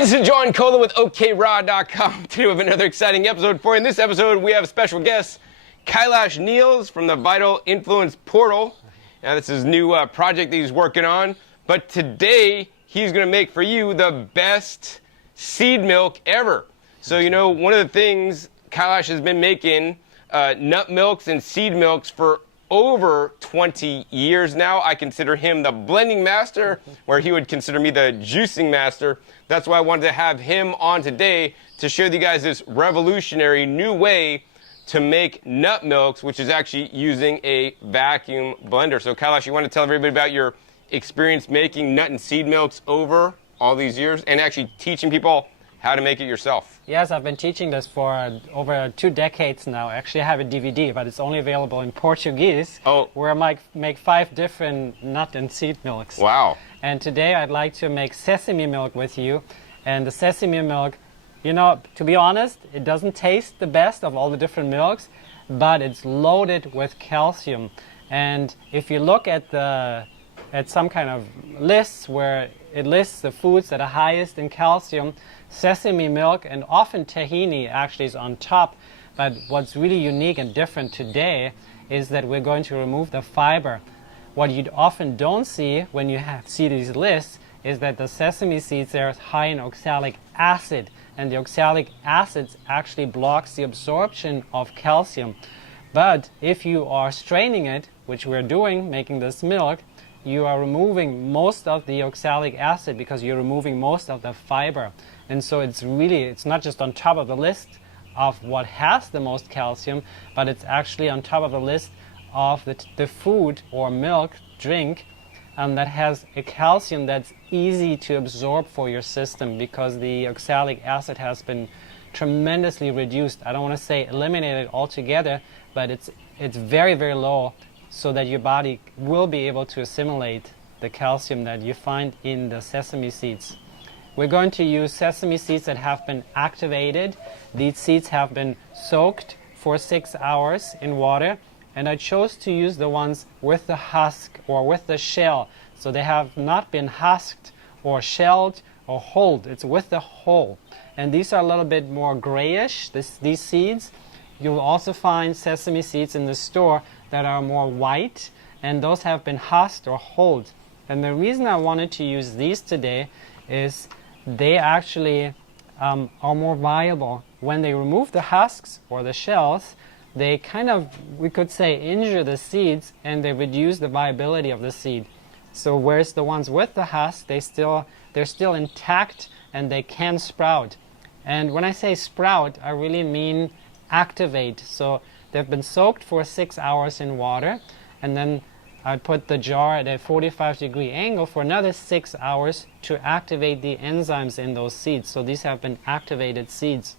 This is John Cola with OKRaw.com. Today we have another exciting episode for you. In this episode, we have special guest, Kaelash Niels from the Vital Influence Portal. Now, this is a new project that he's working on. But today, he's going to make for you the best seed milk ever. So, you know, one of the things Kaelash has been making nut milks and seed milks for over 20 years now. I consider him the blending master, where he would consider me the juicing master. That's why I wanted to have him on today to show you guys this revolutionary new way to make nut milks, which is actually using a vacuum blender. So Kaelash, you want to tell everybody about your experience making nut and seed milks over all these years and actually teaching people how to make it yourself? Yes, I've been teaching this for over 2 decades now. Actually, I have a DVD, but it's only available in Portuguese, where I make 5 different nut and seed milks. Wow. And today I'd like to make sesame milk with you. And the sesame milk, you know, to be honest, it doesn't taste the best of all the different milks, but it's loaded with calcium. And if you look at some kind of lists where it lists the foods that are highest in calcium, sesame milk and often tahini actually is on top. But what's really unique and different today is that we're going to remove the fiber. What you often don't see when you see these lists is that the sesame seeds are high in oxalic acid, and the oxalic acids actually blocks the absorption of calcium. But if you are straining it, which we're doing, making this milk, you are removing most of the oxalic acid because you're removing most of the fiber. And so it's not just on top of the list of what has the most calcium, but it's actually on top of the list of the food or milk, drink, that has a calcium that's easy to absorb for your system because the oxalic acid has been tremendously reduced. I don't want to say eliminated altogether, but it's very, very low, so that your body will be able to assimilate the calcium that you find in the sesame seeds. We're going to use sesame seeds that have been activated. These seeds have been soaked for 6 hours in water, and I chose to use the ones with the husk or with the shell. So they have not been husked or shelled or hulled. It's with the hull. And these are a little bit more grayish, these seeds. You will also find sesame seeds in the store that are more white, and those have been husked or hulled. And the reason I wanted to use these today is they actually are more viable. When they remove the husks or the shells, they kind of, we could say, injure the seeds, and they reduce the viability of the seed. So whereas the ones with the husk, they're still intact and they can sprout. And when I say sprout, I really mean activate. So they've been soaked for 6 hours in water, and then I put the jar at a 45-degree angle for another 6 hours to activate the enzymes in those seeds. So these have been activated seeds.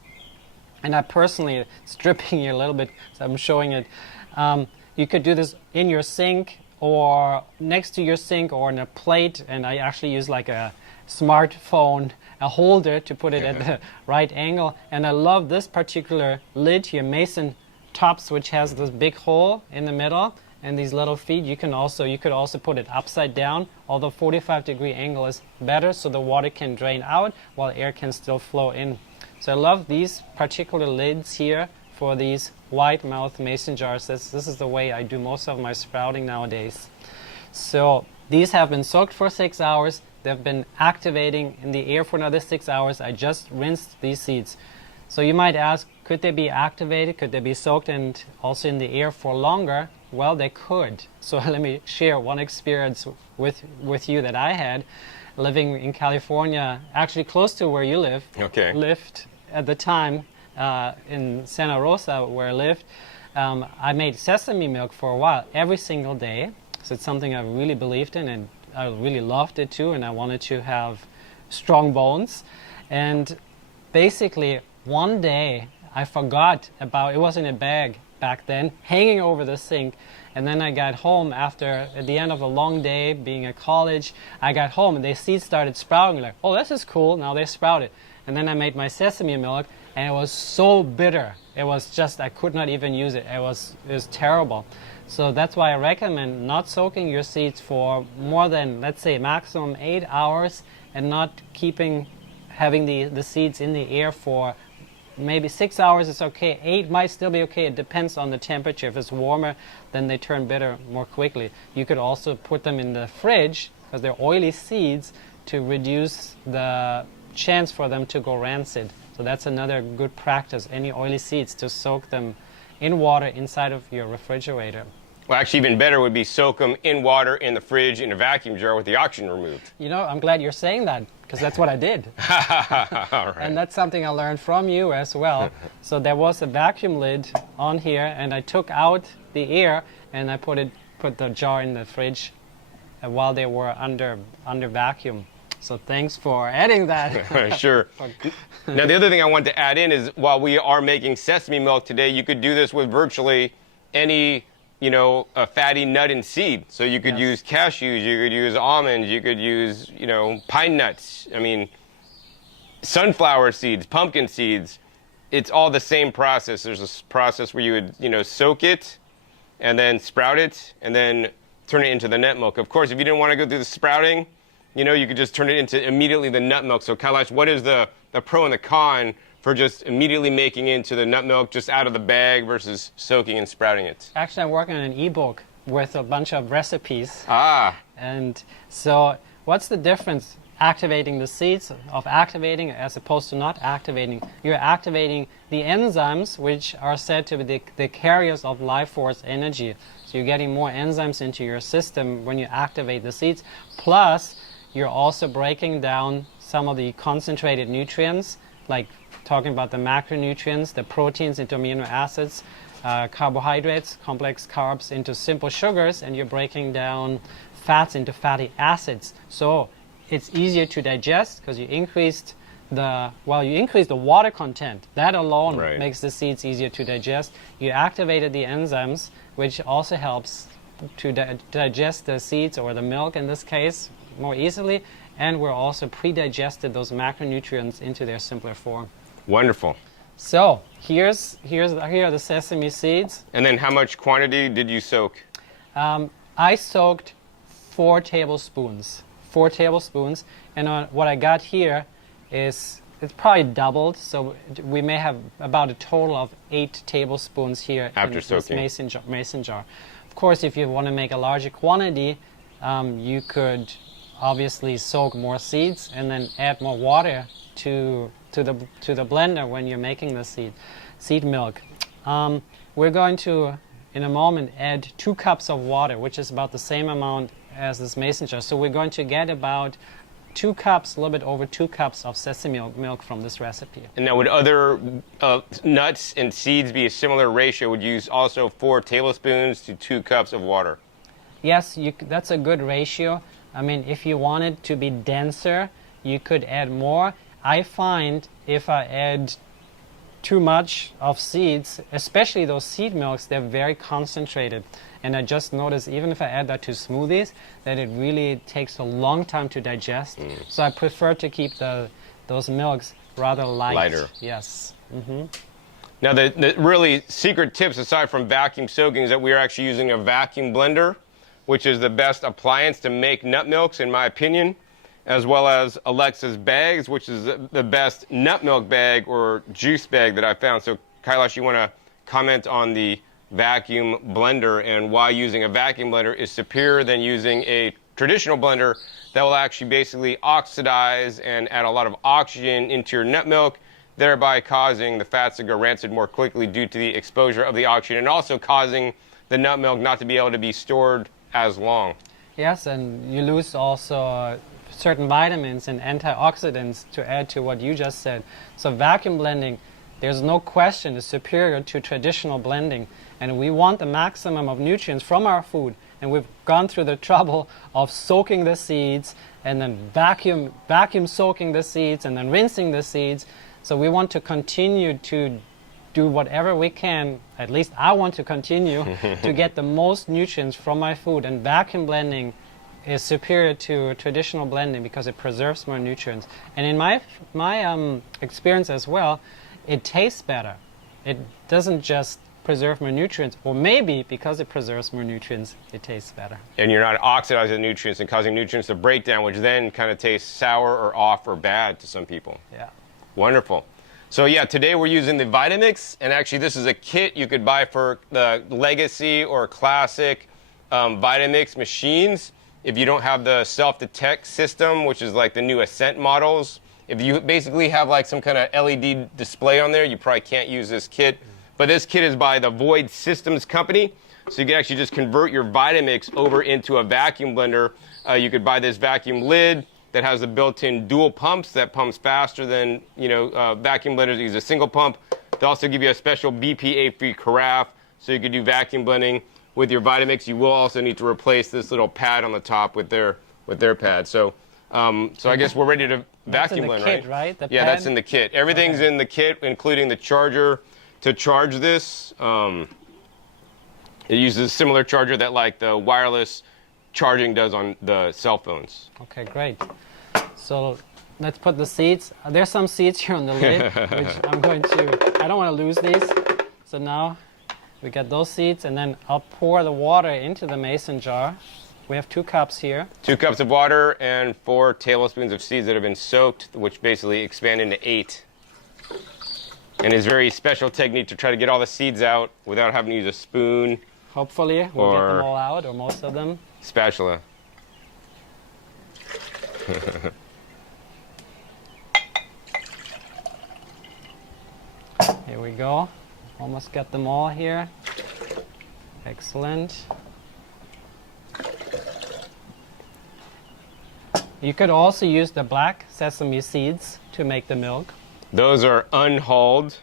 And I personally, it's dripping here a little bit, so I'm showing it. You could do this in your sink or next to your sink or on a plate, and I actually use like a smartphone, a holder to put it at the right angle. And I love this particular lid here, Mason Tops, which has this big hole in the middle and these little feet. You could also put it upside down, although 45-degree angle is better, so the water can drain out while air can still flow in. So I love these particular lids here for these wide mouth mason jars. This is the way I do most of my sprouting nowadays. So these have been soaked for 6 hours. They've been activating in the air for another 6 hours. I just rinsed these seeds. So you might ask, could they be activated? Could they be soaked and also in the air for longer? Well, they could. So let me share one experience with you that I had living in California, actually close to where you live. Okay. Lived at the time in Santa Rosa, where I lived. I made sesame milk for a while, every single day. So it's something I really believed in, and I really loved it too, and I wanted to have strong bones. And basically, one day I forgot about it. Was in a bag back then, hanging over the sink. And then I got home at the end of a long day being at college. I got home and the seeds started sprouting. Like, oh, this is cool. Now they sprouted. And then I made my sesame milk, and it was so bitter. It was just, I could not even use it. It was terrible. So that's why I recommend not soaking your seeds for more than, let's say, maximum 8 hours, and not keeping having the seeds in the air for maybe 6 hours is okay. 8 might still be okay. It depends on the temperature. If it's warmer, then they turn bitter more quickly. You could also put them in the fridge, because they're oily seeds, to reduce the chance for them to go rancid. So that's another good practice. Any oily seeds, to soak them in water inside of your refrigerator. Well, actually, even better would be soak them in water in the fridge in a vacuum jar with the oxygen removed. You know, I'm glad you're saying that, because that's what I did. All right. And that's something I learned from you as well. So there was a vacuum lid on here, and I took out the air and I put the jar in the fridge while they were under vacuum. So thanks for adding that. Sure. Now, the other thing I want to add in is, while we are making sesame milk today, you could do this with virtually any, a fatty nut and seed. So you could use cashews, you could use almonds, you could use, pine nuts. I mean, sunflower seeds, pumpkin seeds. It's all the same process. There's a process where you would, soak it and then sprout it and then turn it into the nut milk. Of course, if you didn't want to go through the sprouting, you could just turn it into immediately the nut milk. So, Kaelash, what is the pro and the con for just immediately making into the nut milk just out of the bag versus soaking and sprouting it? Actually, I'm working on an ebook with a bunch of recipes. And so what's the difference activating the seeds of activating as opposed to not activating? You're activating the enzymes, which are said to be the carriers of life force energy. So you're getting more enzymes into your system when you activate the seeds. Plus, you're also breaking down some of the concentrated nutrients, like talking about the macronutrients, the proteins into amino acids, carbohydrates, complex carbs into simple sugars, and you're breaking down fats into fatty acids. So it's easier to digest because you increased the water content. That alone makes the seeds easier to digest. You activated the enzymes, which also helps to digest the seeds, or the milk in this case, more easily, and we're also pre-digested those macronutrients into their simpler form. Wonderful. So here are the sesame seeds. And then how much quantity did you soak? I soaked 4 tablespoons. 4 tablespoons, and what I got here is it's probably doubled, so we may have about a total of 8 tablespoons here after in soaking. This mason jar. Of course, if you want to make a larger quantity, you could obviously soak more seeds and then add more water to the blender when you're making the seed milk. We're going to, in a moment, add 2 cups of water, which is about the same amount as this mason jar. So we're going to get about 2 cups, a little bit over 2 cups of sesame milk from this recipe. And now, would other nuts and seeds be a similar ratio? Would you use also 4 tablespoons to 2 cups of water? Yes, that's a good ratio. I mean, if you want it to be denser, you could add more. I find if I add too much of seeds, especially those seed milks, they're very concentrated. And I just noticed, even if I add that to smoothies, that it really takes a long time to digest. So I prefer to keep those milks rather light. Lighter. Yes. Now, the really secret tips, aside from vacuum soaking, is that we are actually using a vacuum blender, which is the best appliance to make nut milks, in my opinion, as well as Alexa's bags, which is the best nut milk bag or juice bag that I found. So, Kaelash, you want to comment on the vacuum blender and why using a vacuum blender is superior than using a traditional blender that will actually basically oxidize and add a lot of oxygen into your nut milk, thereby causing the fats to go rancid more quickly due to the exposure of the oxygen, and also causing the nut milk not to be able to be stored as long. Yes, and you lose also certain vitamins and antioxidants to add to what you just said. So vacuum blending, there's no question, is superior to traditional blending. And we want the maximum of nutrients from our food. And we've gone through the trouble of soaking the seeds and then vacuum soaking the seeds and then rinsing the seeds. So we want to continue to do whatever we can, at least I want to continue, to get the most nutrients from my food. And vacuum blending is superior to traditional blending because it preserves more nutrients. And in my experience as well, it tastes better. It doesn't just preserve more nutrients, or maybe because it preserves more nutrients, it tastes better. And you're not oxidizing the nutrients and causing nutrients to break down, which then kind of tastes sour or off or bad to some people. Yeah. Wonderful. So yeah, today we're using the Vitamix, and actually this is a kit you could buy for the legacy or classic Vitamix machines. If you don't have the self-detect system, which is like the new Ascent models, if you basically have like some kind of LED display on there, you probably can't use this kit. But this kit is by the Void Systems company, so you can actually just convert your Vitamix over into a vacuum blender. You could buy this vacuum lid that has the built-in dual pumps that pumps faster than vacuum blenders that use a single pump. They also give you a special BPA-free carafe, so you could do vacuum blending with your Vitamix. You will also need to replace this little pad on the top with their pad. So I guess we're ready to vacuum blend, kit, right? The yeah, pad? that's in the kit. Everything's in the kit, including the charger to charge this. It uses a similar charger that like the wireless charging does on the cell phones. Okay, great. So let's put the seeds. There's some seeds here on the lid, which I don't want to lose these. So now we got those seeds, and then I'll pour the water into the mason jar. We have 2 cups here. 2 cups of water and 4 tablespoons of seeds that have been soaked, which basically expand into 8. And it's a very special technique to try to get all the seeds out without having to use a spoon. Hopefully we'll get them all out, or most of them. Spatula. Here we go. Almost got them all here. Excellent. You could also use the black sesame seeds to make the milk. Those are unhulled,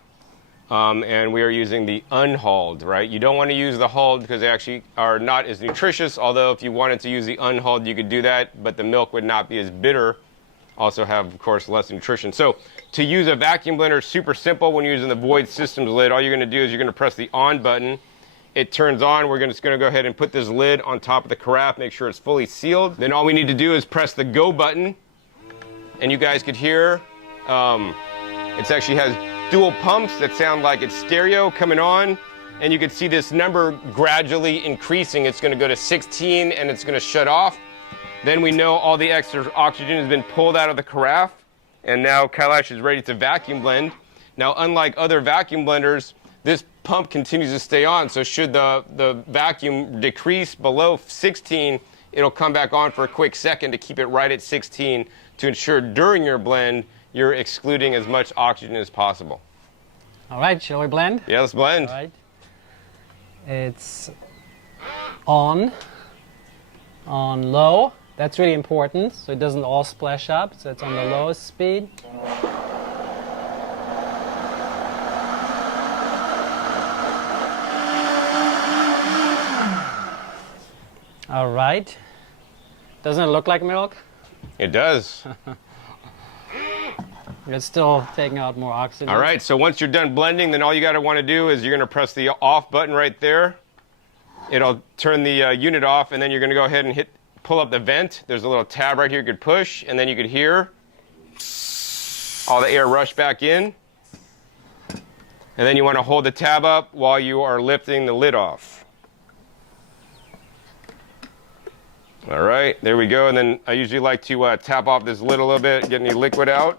and we are using the unhulled, right? You don't want to use the hulled because they actually are not as nutritious, although if you wanted to use the unhulled, you could do that, but the milk would not be as bitter. Also have, of course, less nutrition. So to use a vacuum blender, super simple when you're using the Void Systems lid. All you're going to do is you're going to press the on button. It turns on. We're just going to go ahead and put this lid on top of the carafe, make sure it's fully sealed. Then all we need to do is press the go button, and you guys could hear it actually has dual pumps that sound like it's stereo coming on, and you can see this number gradually increasing. It's going to go to 16, and it's going to shut off. Then we know all the extra oxygen has been pulled out of the carafe, and now Kaelash is ready to vacuum blend. Now, unlike other vacuum blenders, this pump continues to stay on, so should the vacuum decrease below 16, it'll come back on for a quick second to keep it right at 16 to ensure during your blend you're excluding as much oxygen as possible. All right, shall we blend? Yeah, let's blend. All right. It's on low. That's really important, so it doesn't all splash up, so it's on the lowest speed. All right. Doesn't it look like milk? It does. It's still taking out more oxygen. All right, so once you're done blending, then all you got to want to do is you're going to press the off button right there. It'll turn the unit off, and then you're going to go ahead and pull up the vent. There's a little tab right here you could push, and then you could hear all the air rush back in. And then you want to hold the tab up while you are lifting the lid off. All right, there we go. And then I usually like to tap off this lid a little bit, get any liquid out.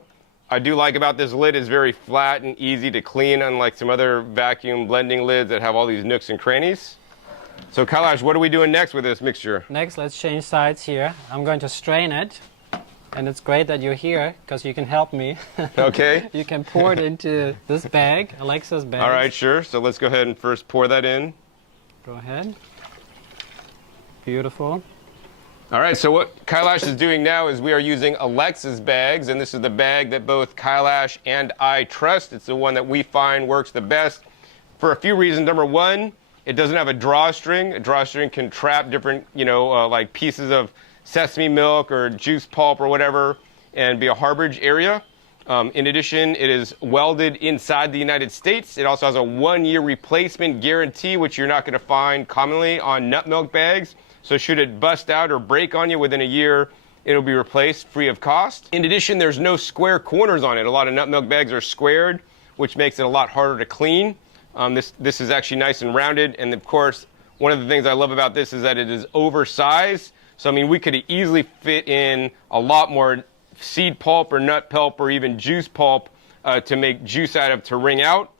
I do like about this lid is very flat and easy to clean, unlike some other vacuum blending lids that have all these nooks and crannies. So Kaelash, what are we doing next with this mixture? Next, let's change sides here. I'm going to strain it. And it's great that you're here, because you can help me. Okay. You can pour it into this bag, Alexa's bag. All right, sure. So let's go ahead and first pour that in. Go ahead. Beautiful. All right, so what Kaelash is doing now is we are using Alexa's bags, and this is the bag that both Kaelash and I trust. It's the one that we find works the best for a few reasons. Number one, it doesn't have a drawstring. A drawstring can trap different, like pieces of sesame milk or juice pulp or whatever and be a harborage area. In addition, it is welded inside the United States. It also has a 1-year replacement guarantee, which you're not going to find commonly on nut milk bags. So should it bust out or break on you within a year, it'll be replaced free of cost. In addition, there's no square corners on it. A lot of nut milk bags are squared, which makes it a lot harder to clean. This is actually nice and rounded, and of course, one of the things I love about this is that it is oversized. So I mean, we could easily fit in a lot more seed pulp or nut pulp or even juice pulp to make juice out of to wring out.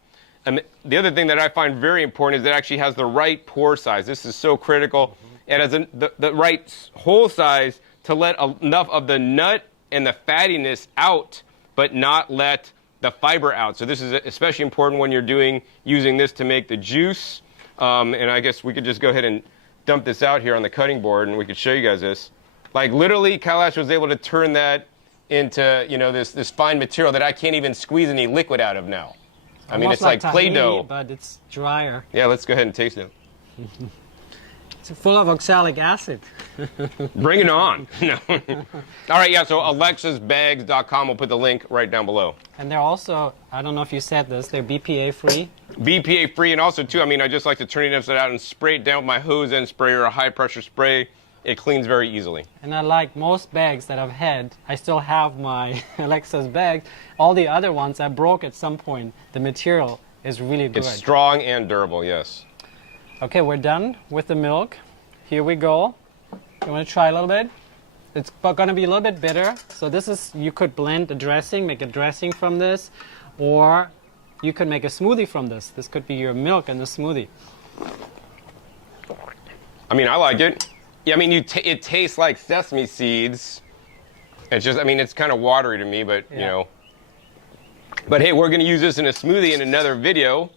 And the other thing that I find very important is that it actually has the right pore size. This is so critical. It has the right hole size to let enough of the nut and the fattiness out, but not let the fiber out. So this is especially important when you're using this to make the juice. And I guess we could just go ahead and dump this out here on the cutting board, and we could show you guys this. Like literally, Kaelash was able to turn that into, you know, this fine material that I can't even squeeze any liquid out of now. I mean, it's like Play-Doh, but it's drier. Yeah, let's go ahead and taste it. It's full of oxalic acid. Bring it on. No. All right, yeah, so alexasbags.com. We'll put the link right down below. And they're also, I don't know if you said this, they're BPA free. BPA free, and also too, I mean, I just like to turn it inside out and spray it down with my hose end spray or a high pressure spray. It cleans very easily. And I like most bags that I've had, I still have my Alexa's bags. All the other ones I broke at some point. The material is really good. It's strong and durable, yes. Okay, we're done with the milk. Here we go. You want to try a little bit? It's going to be a little bit bitter. So this is, you could blend a dressing, make a dressing from this, or you could make a smoothie from this. This could be your milk in the smoothie. I mean, I like it. Yeah, I mean, it tastes like sesame seeds. It's just, I mean, it's kind of watery to me, but, you know. But hey, we're going to use this in a smoothie in another video.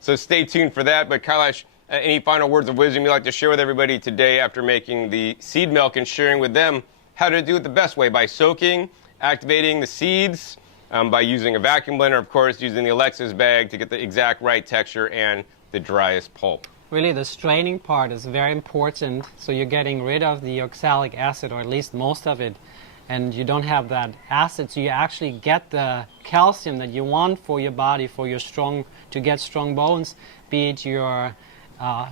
So stay tuned for that. But Kaelash, any final words of wisdom you'd like to share with everybody today after making the seed milk and sharing with them how to do it the best way, by soaking, activating the seeds, by using a vacuum blender, of course, using the Alexa's bag to get the exact right texture and the driest pulp. Really, the straining part is very important, so you're getting rid of the oxalic acid, or at least most of it, and you don't have that acid, so you actually get the calcium that you want for your body, for your to get strong bones, be it your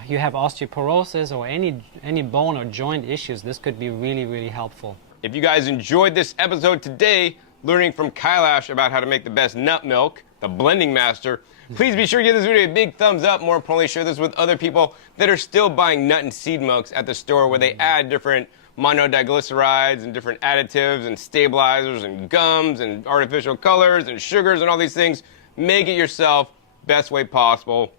you have osteoporosis or any bone or joint issues. This could be really, really helpful. If you guys enjoyed this episode today, learning from Kaelash about how to make the best nut milk, the blending master, please be sure to give this video a big thumbs up. More importantly, share this with other people that are still buying nut and seed milks at the store, where they add different monodiglycerides and different additives and stabilizers and gums and artificial colors and sugars and all these things. Make it yourself, best way possible.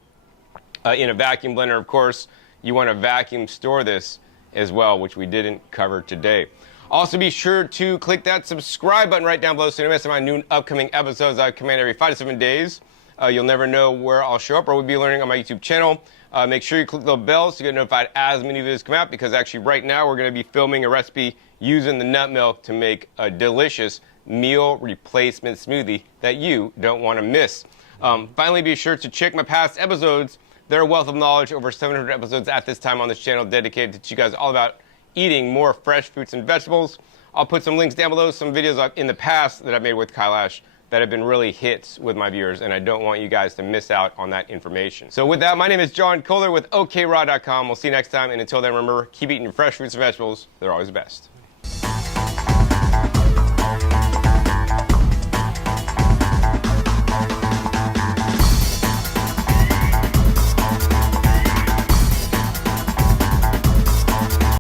In a vacuum blender, of course, you want to vacuum store this as well, which we didn't cover today. Also, be sure to click that subscribe button right down below so you don't miss my new upcoming episodes I command every 5 to 7 days. You'll never know where I'll show up or we'll be learning on my YouTube channel. Make sure you click the bell so you get notified as many videos come out, because actually right now we're going to be filming a recipe using the nut milk to make a delicious meal replacement smoothie that you don't want to miss. Finally, be sure to check my past episodes. They're a wealth of knowledge, over 700 episodes at this time on this channel dedicated to teach you guys all about eating more fresh fruits and vegetables. I'll put some links down below, some videos in the past that I've made with Kaelash that have been really hits with my viewers, and I don't want you guys to miss out on that information. So with that, my name is John Kohler with OKRaw.com. We'll see you next time, and until then, remember, keep eating your fresh fruits and vegetables. They're always the best.